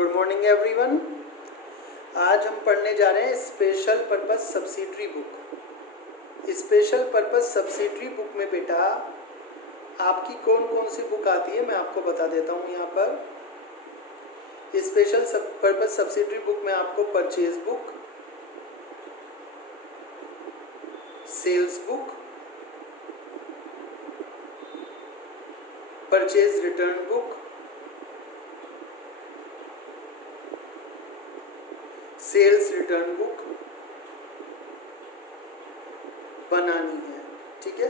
Good morning everyone. आज हम पढ़ने जा रहे हैं special purpose subsidiary book. Special purpose subsidiary book में बेटा आपकी कौन कौन सी बुक आती है मैं आपको बता देता हूँ। यहाँ पर स्पेशल पर्पस सब्सिडरी बुक में आपको purchase book, sales book, purchase return book, sales return book बनानी है। ठीक है,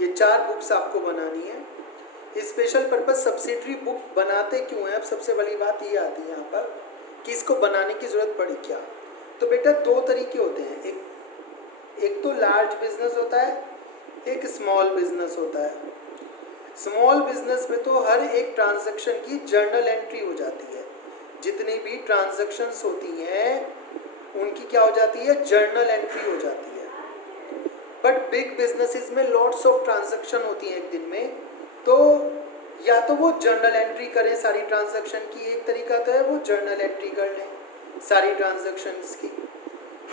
ये 4 बुक्स आपको बनानी है। स्पेशल पर्पस सब्सिडरी बुक बनाते क्यों हैं? अब सबसे बड़ी बात ये आती है यहाँ पर कि इसको बनाने की ज़रूरत पड़ी क्या। तो बेटा 2 तरीके होते हैं, एक तो लार्ज बिजनेस होता है, एक स्मॉल बिजनेस होता है। स्मॉल बिजनेस में तो हर एक ट्रांजैक्शन की जर्नल एंट्री हो जाती है। जितनी भी ट्रांजैक्शंस होती हैं उनकी क्या हो जाती है? जर्नल एंट्री हो जाती है। बट बिग बिजनेसेस में लॉट्स ऑफ ट्रांजैक्शन होती हैं एक दिन में, तो या तो वो जर्नल एंट्री करें सारी ट्रांजैक्शन की, एक तरीका तो है वो जर्नल एंट्री कर लें सारी ट्रांजैक्शंस की,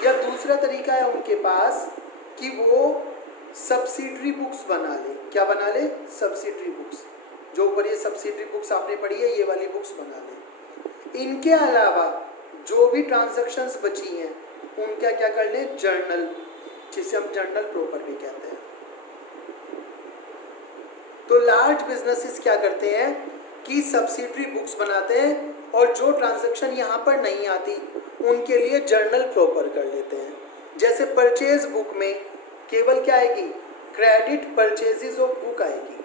या दूसरा तरीका है उनके पास कि वो सब्सिडरी बुक्स बना ले। क्या बना ले? Subsidiary books. जो ऊपर ये सब्सिडरी बुक्स आपने पढ़ी है ये वाली बुक्स बना ले। इनके अलावा जो भी ट्रांजैक्शंस बची हैं उनका क्या कर ले? जर्नल, जिसे हम जर्नल प्रॉपर भी कहते हैं। तो लार्ज बिजनेसेस क्या करते हैं कि सब्सिडरी बुक्स बनाते हैं और जो ट्रांजैक्शन यहाँ पर नहीं आती उनके लिए जर्नल प्रॉपर कर लेते हैं। जैसे परचेज बुक में केवल क्या आएगी? क्रेडिट परचेजेस ऑफ बुक आएगी।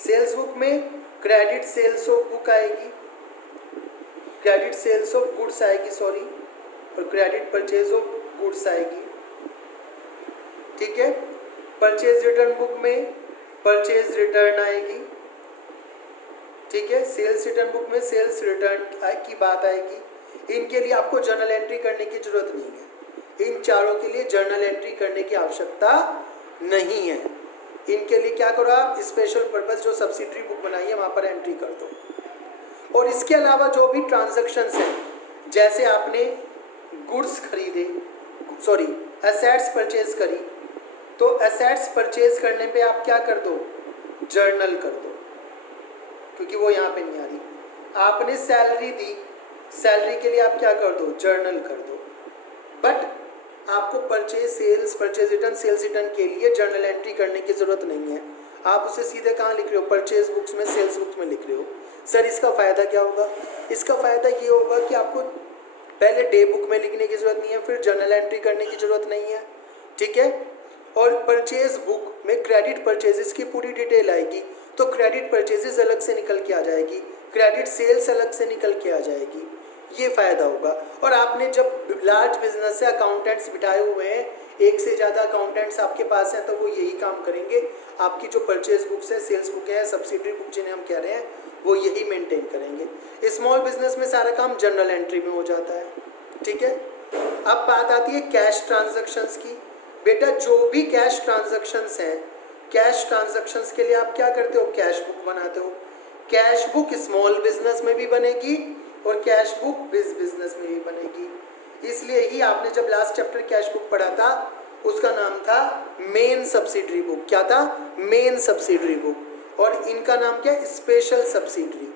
सेल्स बुक में क्रेडिट सेल्स ऑफ बुक आएगी, क्रेडिट सेल्स ऑफ गुड्स आएगी सॉरी, और क्रेडिट परचेज ऑफ गुड्स आएगी। ठीक है, परचेज रिटर्न बुक में परचेज रिटर्न आएगी। ठीक है, सेल्स रिटर्न बुक में सेल्स रिटर्न की बात आएगी। इनके लिए आपको जर्नल एंट्री करने की जरूरत नहीं है। इन चारों के लिए जर्नल एंट्री करने की आवश्यकता नहीं है। इनके लिए क्या करो आप? स्पेशल पर्पस जो सब्सिडरी बुक बनाई है वहाँ पर एंट्री कर दो। और इसके अलावा जो भी ट्रांजैक्शंस हैं, जैसे आपने गुड्स खरीदे, सॉरी एसेट्स परचेज करी, तो एसेट्स परचेज करने पे आप क्या कर दो? जर्नल कर दो, क्योंकि वो यहाँ पे नहीं आ रही। आपने सैलरी दी, सैलरी के लिए आप क्या कर दो? जर्नल कर दो। बट आपको purchase sales, purchase return, sales return के लिए जर्नल एंट्री करने की ज़रूरत नहीं है। आप उसे सीधे कहाँ लिख रहे हो? परचेज बुक्स में, सेल्स बुक्स में लिख रहे हो। सर इसका फ़ायदा क्या होगा? इसका फ़ायदा ये होगा कि आपको पहले डे बुक में लिखने की ज़रूरत नहीं है, फिर जर्नल एंट्री करने की ज़रूरत नहीं है। ठीक है, और परचेज बुक में क्रेडिट परचेजेस की पूरी डिटेल आएगी, तो क्रेडिट परचेजेस अलग से निकल के आ जाएगी, क्रेडिट सेल्स अलग से निकल के आ जाएगी। ये फ़ायदा होगा। और आपने जब लार्ज बिजनेस से अकाउंटेंट्स बिठाए हुए हैं, एक से ज़्यादा अकाउंटेंट्स आपके पास हैं, तो वो यही काम करेंगे। आपकी जो परचेज बुक्स है, सेल्स बुक है, सब्सिडरी बुक जिन्हें हम कह रहे हैं, वो यही मेंटेन करेंगे। स्मॉल बिजनेस में सारा काम जनरल एंट्री में हो जाता है। ठीक है, अब बात आती है कैश ट्रांजैक्शंस की। बेटा जो भी कैश ट्रांजैक्शंस हैं, कैश ट्रांजैक्शंस के लिए आप क्या करते हो? कैश बुक बनाते हो। कैश बुक स्मॉल बिजनेस में भी बनेगी और कैश बुक बिग बिजनेस में भी बनेगी। इसलिए ही आपने जब लास्ट चैप्टर कैश बुक पढ़ा था उसका नाम था मेन सब्सिडरी बुक। क्या था? Main subsidiary book. और इनका नाम क्या है? Special subsidiary.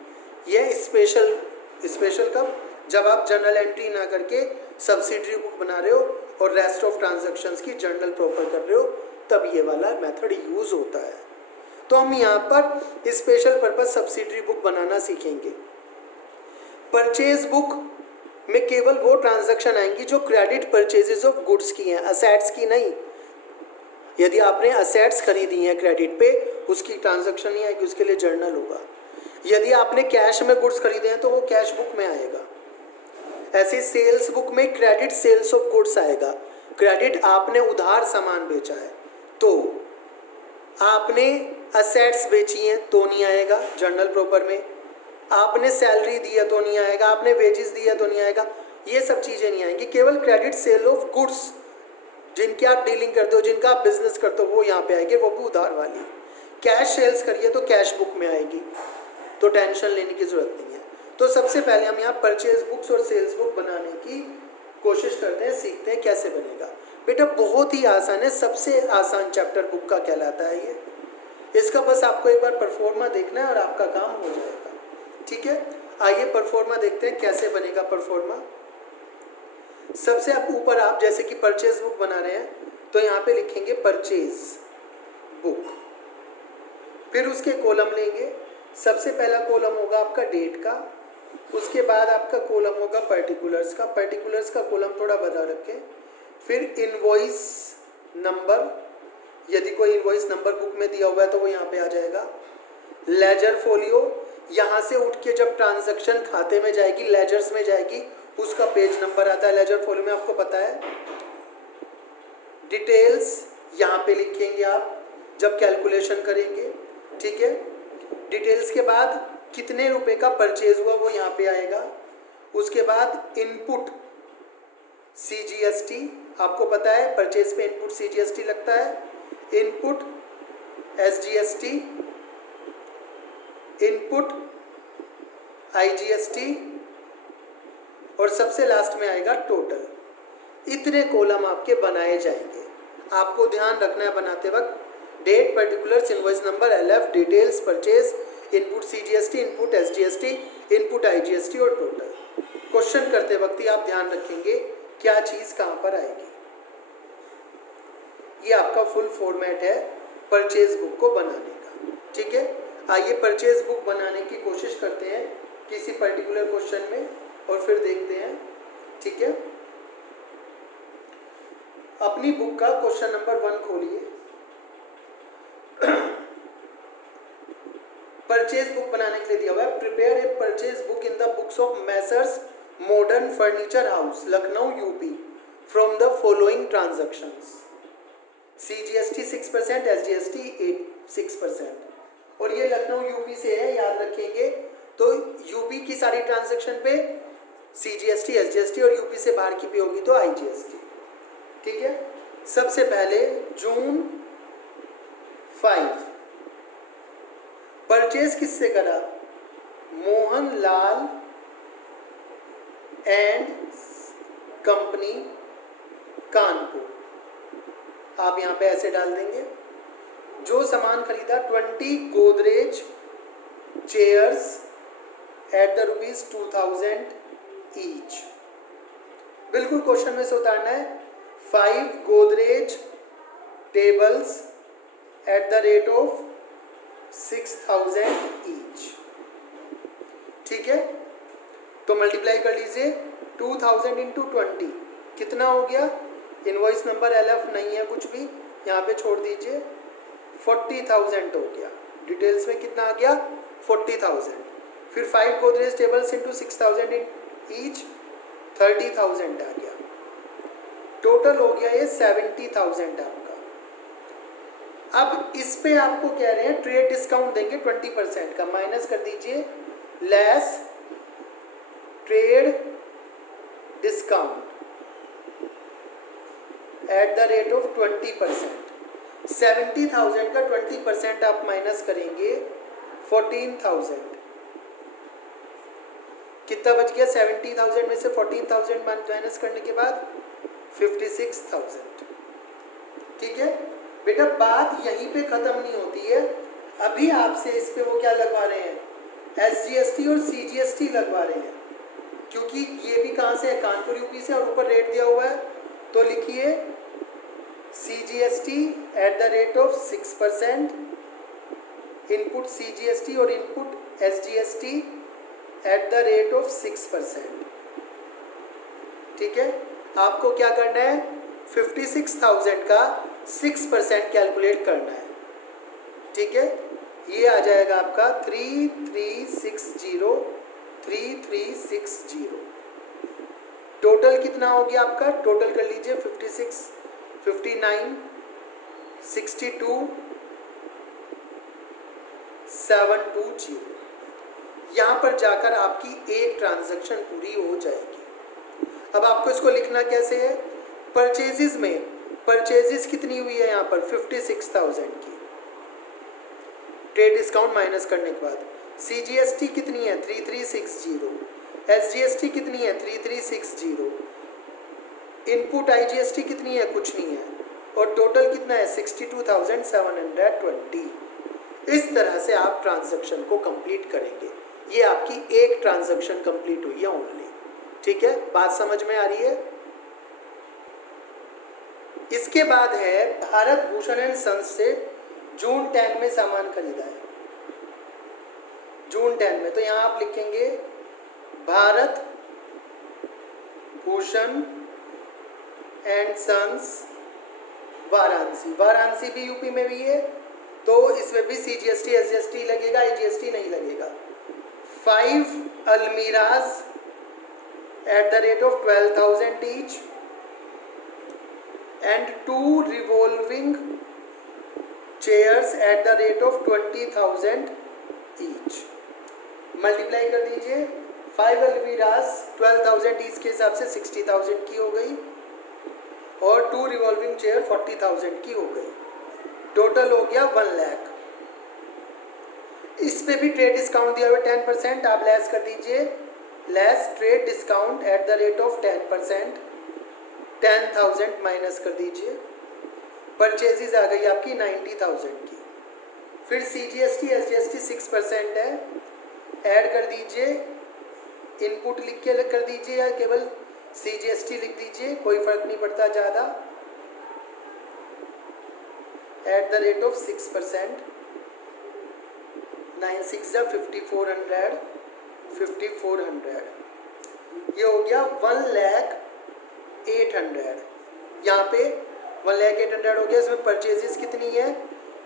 यह स्पेशल कब? जब आप जर्नल एंट्री ना करके सब्सिडरी बुक बना रहे हो और रेस्ट ऑफ ट्रांजैक्शंस की जर्नल प्रॉपर कर रहे हो, तब ये वाला मेथड यूज होता है। तो हम यहाँ पर स्पेशल पर्पस सब्सिडरी बुक बनाना सीखेंगे। परचेज बुक में केवल वो ट्रांजैक्शन आएंगी जो क्रेडिट परचेजेस ऑफ गुड्स की हैं, असेट्स की नहीं। यदि आपने असेट्स खरीदी हैं क्रेडिट पे, उसकी ट्रांजैक्शन नहीं आएगी, उसके लिए जर्नल होगा। यदि आपने कैश में गुड्स खरीदे हैं तो वो कैश बुक में आएगा। ऐसे सेल्स बुक में क्रेडिट सेल्स ऑफ गुड्स आएगा। क्रेडिट आपने उधार सामान बेचा है, तो आपने असेट्स बेची हैं तो नहीं आएगा जर्नल प्रॉपर में। आपने सैलरी दी है तो नहीं आएगा, आपने वेजेस दी है तो नहीं आएगा। ये सब चीज़ें नहीं आएंगी। केवल क्रेडिट सेल ऑफ गुड्स जिनकी आप डीलिंग करते हो, जिनका आप बिजनेस करते हो, वो यहाँ पे आएंगे, वो भी उधार वाली। कैश सेल्स करिए तो कैश बुक में आएगी। तो तो टेंशन लेने की ज़रूरत नहीं है। तो सबसे पहले हम यहाँ परचेज बुक्स और सेल्स बुक बनाने की कोशिश करते हैं, सीखते हैं कैसे बनेगा। बेटा बहुत ही आसान है, सबसे आसान चैप्टर बुक का कहलाता है ये। इसका बस आपको एक बार परफॉर्मा देखना है और आपका काम हो जाएगा। ठीक है, आइए परफॉर्मा देखते हैं कैसे बनेगा परफॉर्मा। सबसे ऊपर आप जैसे कि परचेज बुक बना रहे हैं तो यहाँ पे लिखेंगे परचेज बुक, फिर उसके कॉलम लेंगे। सबसे पहला कॉलम होगा आपका डेट का, उसके बाद आपका कॉलम होगा पर्टिकुलर्स का। पर्टिकुलर्स का कॉलम थोड़ा बड़ा रखें। फिर इनवॉइस नंबर, यदि कोई इनवॉइस नंबर बुक में दिया हुआ है तो वो यहाँ पे आ जाएगा। लेजर फोलियो, यहाँ से उठ के जब ट्रांजैक्शन खाते में जाएगी, लेजर्स में जाएगी, उसका पेज नंबर आता है लेजर फोलियो में, आपको पता है। डिटेल्स यहाँ पे लिखेंगे आप जब कैलकुलेशन करेंगे। ठीक है, डिटेल्स के बाद कितने रुपए का परचेज हुआ वो यहाँ पे आएगा। उसके बाद इनपुट CGST, आपको पता है परचेज पे इनपुट CGST लगता है, इनपुट SGST, इनपुट IGST और सबसे लास्ट में आएगा टोटल। इतने कॉलम आपके बनाए जाएंगे। आपको ध्यान रखना है बनाते वक्त, date, particulars, invoice number, LF, details, purchase, input CGST, input SGST, input IGST और टोटल। क्वेश्चन करते वक्त ही आप ध्यान रखेंगे क्या चीज़ कहाँ पर आएगी। ये आपका फुल फॉर्मेट है परचेज बुक को बनाने का। ठीक है, आइए परचेज बुक बनाने की कोशिश करते हैं किसी पर्टिकुलर क्वेश्चन में और फिर देखते हैं। ठीक है, अपनी बुक का क्वेश्चन नंबर 1 खोलिए। परचेज बुक बनाने के लिए दिया हुआ है, prepare a purchase book in the books of Messrs modern furniture house Lucknow UP from the following transactions. CGST 6%, SGST 6%। और ये लखनऊ UP से है, याद रखेंगे। तो UP की सारी ट्रांजैक्शन पे CGST, SGST और UP से बाहर की भी होगी तो IGST। ठीक है, सबसे पहले जून 5 परचेज किससे करा? Mohan Lal and company Kanpur. आप यहाँ पे ऐसे डाल देंगे। जो सामान खरीदा 20 Godrej chairs at the ₹2000 each. बिल्कुल क्वेश्चन में से उतारना है। 5 Godrej tables at the rate of 6000 each. ठीक है, तो मल्टीप्लाई कर लीजिए। 2000 इंटू 20 कितना हो गया? इनवॉइस नंबर LF नहीं है कुछ भी, यहाँ पे छोड़ दीजिए। 40,000 हो गया। डिटेल्स में कितना आ गया? 40,000। फिर 5 गोदरेज टेबल्स इंटू 6000 ईच, 30,000 आ गया। टोटल हो गया ये 70,000 आपका। अब इस पे आपको कह रहे हैं ट्रेड डिस्काउंट देंगे 20% का, माइनस कर दीजिए less trade discount at the rate of 20%। 70,000 का 20% आप माइनस करेंगे 14,000। कितना बच गया? 70,000 में से 14,000 माइनस करने के बाद 56,000। ठीक है बेटा, बात यहीं पे खत्म नहीं होती है। अभी आपसे इस पे वो क्या लगवा रहे हैं? SGST और CGST लगवा रहे हैं, क्योंकि ये भी कहाँ से है? कानपुर UP से, और ऊपर रेट दिया हुआ है। तो लिखिए CGST at the rate of 6%, input CGST और input SGST at the rate of 6%। ठीक है, आपको क्या करना है? 56,000 का 6% कैलकुलेट करना है। ठीक है, ये आ जाएगा आपका 3360। टोटल कितना हो गया आपका? टोटल कर लीजिए 56, 59, 62, 720। यहाँ पर जाकर आपकी एक ट्रांजैक्शन पूरी हो जाएगी। अब आपको इसको लिखना कैसे है? परचेजेस में परचेजेस कितनी हुई है यहाँ पर? 56,000 की। ट्रेड डिस्काउंट माइनस करने के बाद CGST कितनी है 3360, SGST कितनी है 3360, इनपुट IGST कितनी है कुछ नहीं है, और टोटल कितना है 62,720। इस तरह से आप ट्रांजैक्शन को कंप्लीट करेंगे। ये आपकी एक ट्रांजैक्शन कंप्लीट हुई है ओनली। ठीक है, बात समझ में आ रही है। इसके बाद है भारत भूषण एंड सन्स से जून 10 में सामान खरीदा है। जून 10 में, तो यहाँ आप लिखेंगे भारत भूषण एंड सन्स वाराणसी। वाराणसी भी यूपी में भी है, तो इसमें भी CGST SGST लगेगा, IGST नहीं लगेगा। 5 almirahs at the rate of 12,000 each and 2 revolving chairs at the rate of 20,000 each। Multiply कर दीजिए, 5 अलमीराज 12,000 ईच के हिसाब से 60,000 की हो गई, और 2 रिवॉल्विंग चेयर 40,000 की हो गई। टोटल हो गया 1 लाख। इस पे भी ट्रेड डिस्काउंट दिया हुआ 10%, आप लेस कर दीजिए, less trade discount at the rate of 10%, 10,000 minus कर दीजिए, परचेजेज आ गई आपकी 90,000 की। फिर CGST SGST 6% है, ऐड कर दीजिए, इनपुट लिख के कर दीजिए या केवल CGST लिख दीजिए, कोई फर्क नहीं पड़ता ज़्यादा। एट द रेट ऑफ 6%, 9 6 5400, 5400, ये हो गया 1,08,000। यहाँ पे 1,08,000 हो गया। इसमें परचेजेस कितनी है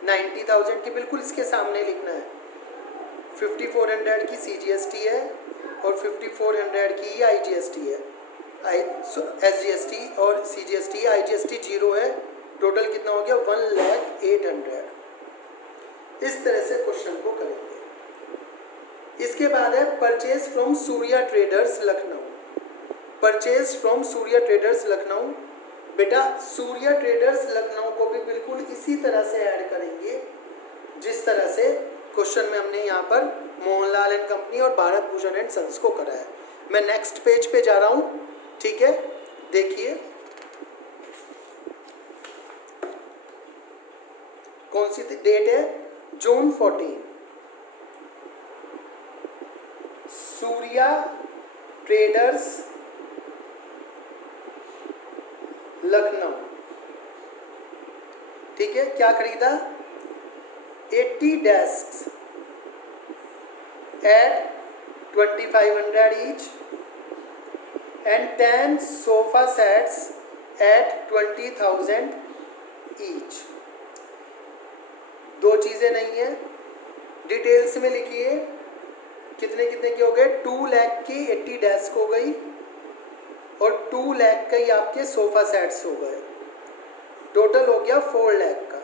90,000 की, बिल्कुल इसके सामने लिखना है। 5400 की CGST है और 5400 की IGST है। SGST और CGST, IGST 0 है। टोटल कितना हो गया 1,08,000। इस तरह से क्वेश्चन को करेंगे। इसके बाद है purchase from Surya traders Lucknow. Purchase from Surya traders Lucknow. बेटा सूर्या ट्रेडर्स लखनऊ को भी बिल्कुल इसी तरह से ऐड करेंगे जिस तरह से क्वेश्चन में हमने यहाँ पर मोहनलाल एंड कंपनी और भारत भूषण एंड सन्स को करा है। मैं नेक्स्ट पेज पे जा रहा हूँ। ठीक है, देखिए कौन सी डेट है, जून 14। सूर्या ट्रेडर्स लखनऊ। ठीक है, क्या खरीदा 80 desks eight 2,500 each and 10 sofa sets at 20,000 each। दो चीज़ें नहीं है, डिटेल्स में लिखिए कितने कितने के हो गए। 2 लाख की 80 डेस्क हो गई और 2 लाख का ही आपके सोफा सेट्स हो गए। टोटल हो गया 4 लाख का।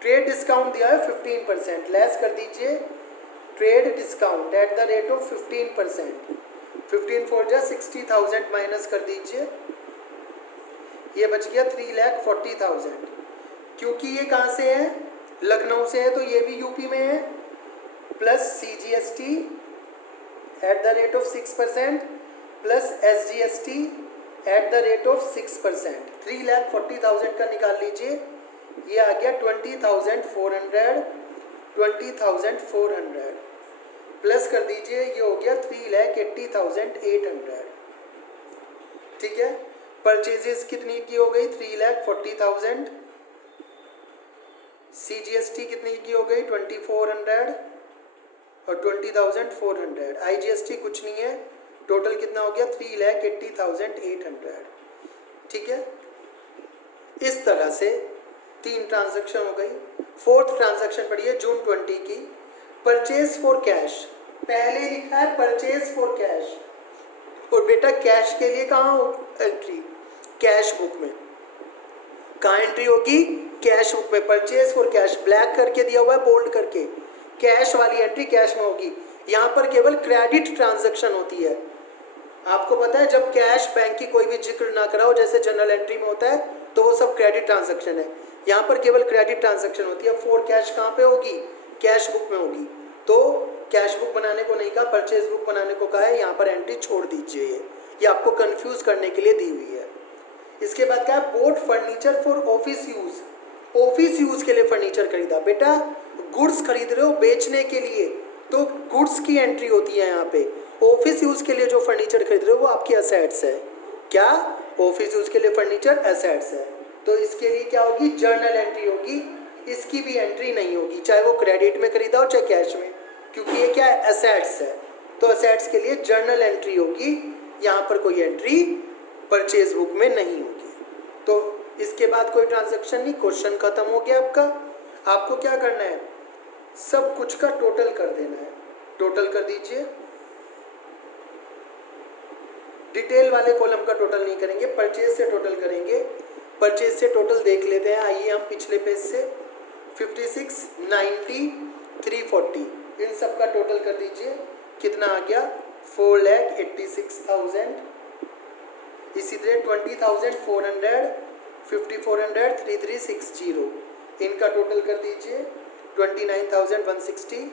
ट्रेड डिस्काउंट दिया है 15%, लेस कर दीजिए trade discount at the rate of 15%। 15 4 जा 60,000 माइनस कर दीजिए, ये बच गया 3,40,000। क्योंकि ये कहाँ से है, लखनऊ से है, तो ये भी यूपी में है। Plus CGST at the rate of 6% plus SGST at the rate of 6%। 3,40,000 का निकाल लीजिए, ये आ गया 20,400, 20,400 प्लस कर दीजिए, ये हो गया 3,80,800। ठीक है, परचेजेस कितनी की हो गई 3,40,000। CGST कितनी की हो गई 2,400 और 20,400। IGST कुछ नहीं है, टोटल कितना हो गया 3,80,800। ठीक है, इस तरह से 3 ट्रांजैक्शन हो गई। 4th ट्रांजैक्शन पड़ी है जून 20 की, परचेज फॉर कैश। पहले लिखा है परचेज फॉर कैश, और बेटा कैश के लिए कहाँ हो एंट्री, कैश बुक में। कहाँ एंट्री होगी, कैश बुक में। परचेज फॉर कैश ब्लैक करके दिया हुआ है, बोल्ड करके। कैश वाली एंट्री कैश में होगी। यहाँ पर केवल क्रेडिट ट्रांजैक्शन होती है। आपको पता है जब कैश बैंक की कोई भी जिक्र ना करा हो, जैसे जनरल एंट्री में होता है, तो वो सब क्रेडिट ट्रांजैक्शन है। यहाँ पर केवल क्रेडिट ट्रांजैक्शन होती है। फॉर कैश कहाँ पे होगी, कैश बुक में होगी। तो कैश बुक बनाने को नहीं कहा, परचेज बुक बनाने को कहा है, यहाँ पर एंट्री छोड़ दीजिए। ये आपको कंफ्यूज करने के लिए दी हुई है। इसके बाद क्या है, boat furniture for office use, office use के लिए फर्नीचर खरीदा। बेटा गुड्स खरीद रहे हो बेचने के लिए, तो गुड्स की एंट्री होती है यहाँ पे। ऑफिस यूज के लिए जो फर्नीचर खरीद रहे हो वो आपकी एसेट्स है। क्या, ऑफिस यूज के लिए फर्नीचर एसेट्स है, तो इसके लिए क्या होगी, जर्नल एंट्री होगी। इसकी भी एंट्री नहीं होगी, चाहे वो क्रेडिट में खरीदा हो चाहे कैश में, क्योंकि ये क्या है, एसेट्स है। तो एसेट्स के लिए जर्नल एंट्री होगी, यहाँ पर कोई एंट्री परचेज बुक में नहीं होगी। तो इसके बाद कोई ट्रांजैक्शन नहीं, क्वेश्चन खत्म हो गया आपका। आपको क्या करना है, सब कुछ का टोटल कर देना है। टोटल कर दीजिए, डिटेल वाले कॉलम का टोटल नहीं करेंगे, परचेज से टोटल करेंगे। परचेज से टोटल देख लेते हैं, आइए हम पिछले पेज से 56, 90, 340 इन सब का टोटल कर दीजिए। कितना आ गया, 4,86,000। इसी तरह 20,400, 5,400, 3,360 इनका टोटल कर दीजिए। 29,160,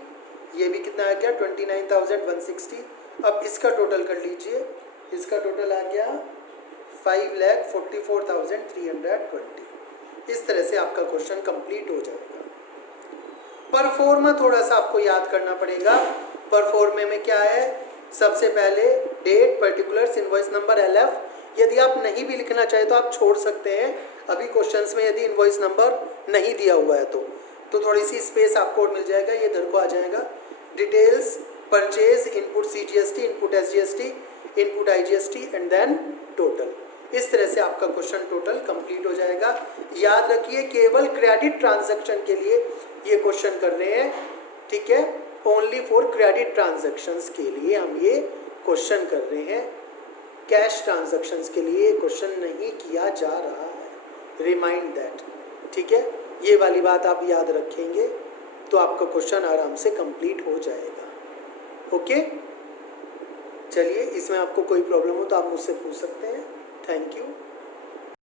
ये भी कितना आ गया, 29,160। अब इसका टोटल कर लीजिए, इसका टोटल आ गया 5,44,320। इस तरह से आपका क्वेश्चन कंप्लीट हो जाएगा। परफॉर्मा थोड़ा सा आपको याद करना पड़ेगा। परफॉर्मे में क्या है, सबसे पहले date, particulars, invoice number, LF। यदि आप नहीं भी लिखना चाहे तो आप छोड़ सकते हैं अभी क्वेश्चंस में, यदि इनवॉइस नंबर नहीं दिया हुआ है तो थोड़ी सी स्पेस आपको मिल जाएगा, ये इधर को आ जाएगा। Details, purchase, input CGST, input SGST, input IGST and then total. इस तरह से आपका क्वेश्चन टोटल कंप्लीट हो जाएगा। याद रखिए केवल क्रेडिट ट्रांजैक्शन के लिए ये क्वेश्चन कर रहे हैं, ठीक है, ओनली फॉर क्रेडिट ट्रांजैक्शंस के लिए हम ये क्वेश्चन कर रहे हैं। कैश ट्रांजैक्शंस के लिए क्वेश्चन नहीं किया जा रहा है, रिमाइंड दैट, ठीक है। ये वाली बात आप याद रखेंगे तो आपका क्वेश्चन आराम से कंप्लीट हो जाएगा। ओके, चलिए, इसमें आपको कोई प्रॉब्लम हो तो आप मुझसे पूछ सकते हैं। Thank you.